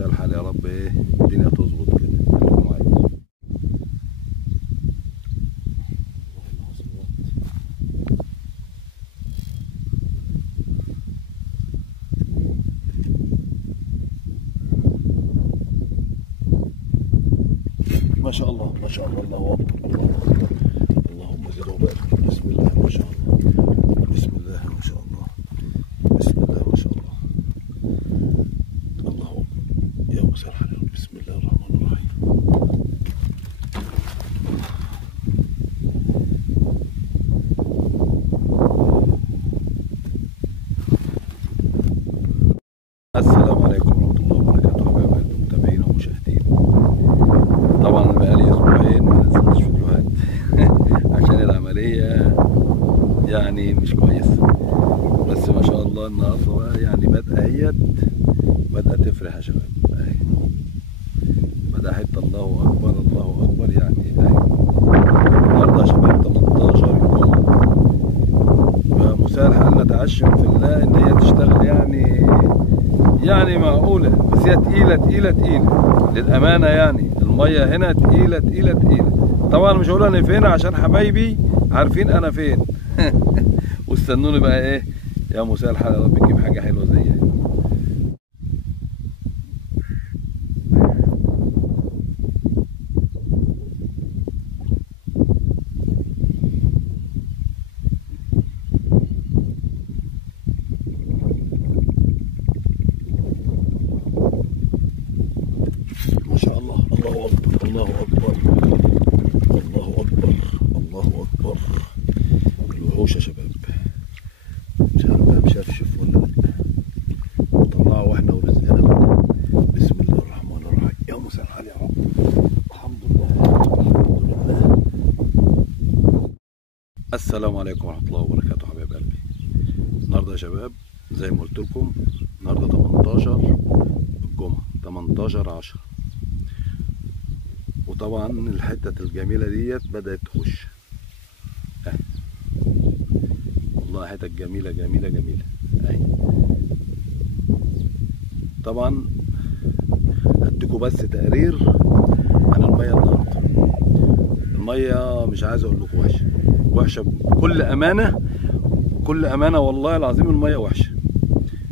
مساء الحال يا رب. ايه الدنيا تظبط كده. خليكم معايا. ما شاء الله ما شاء الله. الله اكبر الله اكبر. اللهم زد وبارك. بسم الله ما شاء الله. بسم الله ما شاء الله. بسم الله ما شاء الله. الله اكبر. يا مساء الحال. بسم الله الرحمن الرحيم. السلام عليكم ورحمة الله وبركاته حبايبي المتابعين ومشاهدين. طبعا بقالي اسبوعين ما نزلتش فيديوهات عشان العملية يعني مش كويسة، بس ما شاء الله النهارده بقى يعني بدأت تفرح يا شباب. اهي بدأ حتة الله أكبر الله أكبر يعني. اهي النهارده يا شباب 18 جمعة، فمساء الحال نتعشم في الله إن هي تشتغل يعني معقولة، بس هي تقيلة للأمانة. يعني المية هنا تقيلة. طبعا مش هقول أنا فين عشان حبايبي عارفين أنا فين واستنوني بقى إيه يا مساء الحال يا رب تجيب حاجة حلوة زيها. ما شاء الله. الله أكبر الله أكبر الله أكبر الله أكبر. الوحوش يا شباب. مش عارف بقى مشرشف ولا لأ. طلعوا واحنا ورزقنا بقى. بسم الله الرحمن الرحيم. يا مساء الحال يا رب. الحمد لله الحمد لله. السلام عليكم ورحمة الله وبركاته حبايب قلبي. النهارده يا شباب زي ما قلت لكم النهارده 18 الجمعة 18/10، وطبعا الحتة الجميلة ديت بدأت تخش اهي. والله حتة جميلة اهي. طبعا هديكوا بس تقرير عن المية النهارده. المية مش عايز اقول لكم وحشة بكل امانة والله العظيم. المية وحشة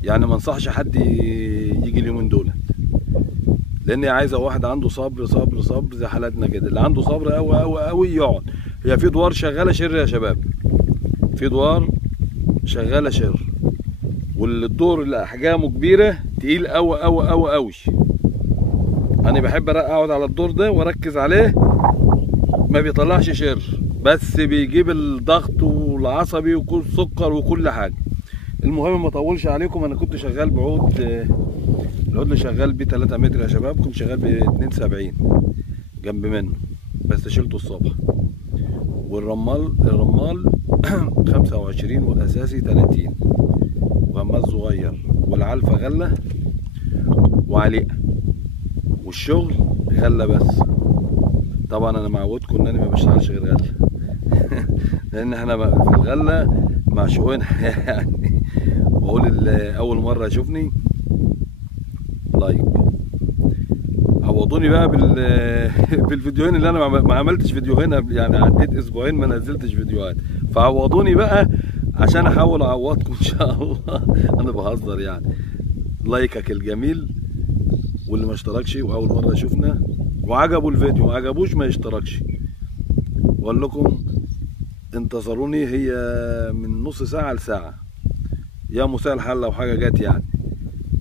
يعني ما انصحش حد يجي اليومين دولت، لان هي عايزه واحد عنده صبر زي حالاتنا كده. اللي عنده صبر قوي يقعد. هي في دوار شغاله شر يا شباب، في دوار شغاله شر، والدور اللي احجامه كبيره تقيل قوي. انا بحب اقعد على الدور ده واركز عليه، ما بيطلعش شر بس بيجيب الضغط والعصبي وكل سكر وكل حاجه. المهم ما اطولش عليكم. انا كنت شغال بعود، العود اللي شغال بيه 3 متر يا شباب، كنت شغال ب 72 جنب منه، بس شلته الصبح. والرمال 25 والاساسي 30 وغماز صغير، والعلفه غله وعليقه، والشغل غله بس. طبعا انا معودكم ان انا ما بشتغلش غير غله لان احنا في الغله معشوقين يعني. بقول اول مره يشوفني لايك. عوضوني بقى بالفيديوهين اللي انا ما عملتش فيديو هنا، يعني عديت اسبوعين ما نزلتش فيديوهات، فعوضوني بقى عشان احاول اعوضكم ان شاء الله. انا بهزر يعني. لايكك الجميل، واللي ما اشتركش واول مره يشوفنا وعجبه الفيديو ما عجبوش ما يشتركش. واقول لكم انتظروني، هي من نص ساعه لساعه. يا مساء الحال لو حاجه جت يعني.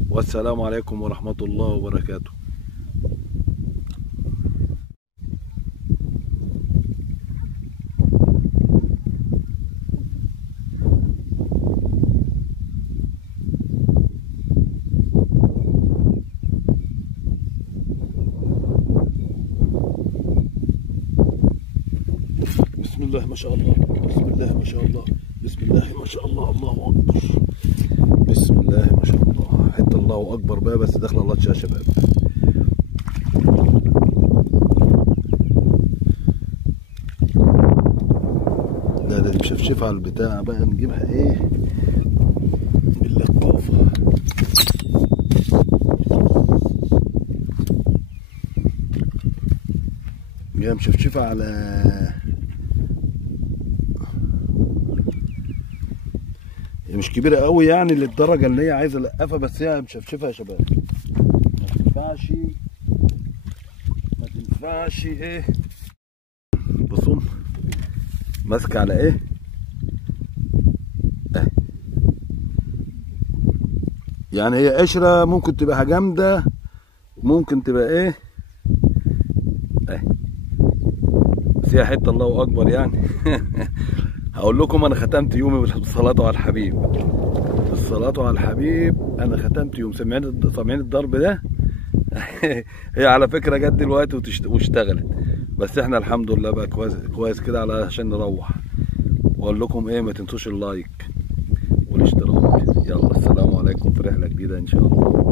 والسلام عليكم ورحمة الله وبركاته. بسم الله ما شاء الله. بسم الله ما شاء الله. بسم الله ما شاء الله. الله أكبر. بسم الله ما شاء الله. حتى الله أكبر بقى بس داخلة اللطشة يا شباب. لا ده مشفشفة على البتاع بقى، نجيبها ايه باللقافة. جايه مشفشفه على هي مش كبيره قوي يعني للدرجه اللي هي عايزه لقفه، بس هي مشفشفه يا شباب. ما تنفعش ايه. بصوا ماسكه على ايه اهي. يعني هي قشره ممكن تبقى جامده، ممكن تبقى ايه اهي، بس هي حته الله اكبر يعني. هقول لكم انا ختمت يومي بالصلاه على الحبيب، بالصلاه على الحبيب. انا ختمت يوم. سامعين الضرب ده؟ هي على فكره جت دلوقتي واشتغلت، بس احنا الحمد لله بقى كويس كده علشان نروح. واقول لكم ايه، ما تنسوش اللايك والاشتراك. يلا السلام عليكم في رحله جديده ان شاء الله.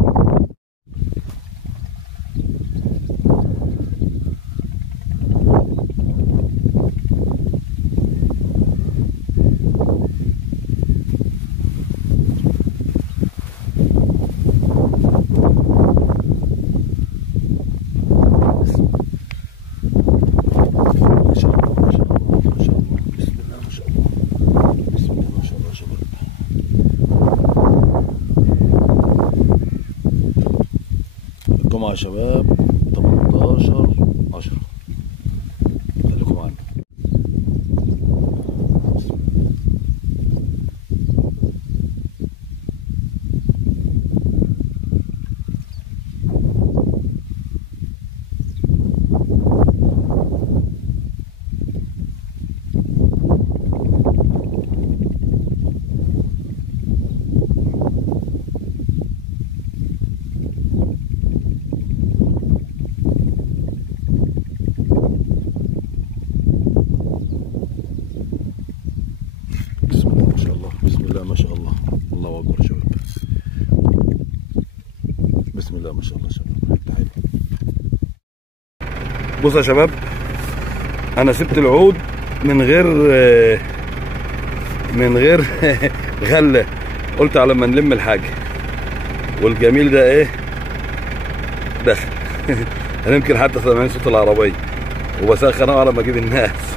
الجمعة يا شباب 18/10. خليكم معانا. بسم الله ما شاء الله، الله اكبر يا شباب. بسم الله ما شاء الله يا شباب. بصوا يا شباب، انا سبت العود من غير غله، قلت على ما نلم الحاجه. والجميل ده ايه دخل. انا يمكن حتى سامعين صوت العربيه وبسخن على ما اجيب الناس.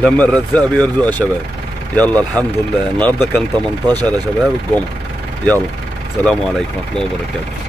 لما الرزاق بيرزق يا شباب. يلا الحمد لله النهارده كان 18 يا شباب الجمعه. يلا السلام عليكم ورحمه الله وبركاته.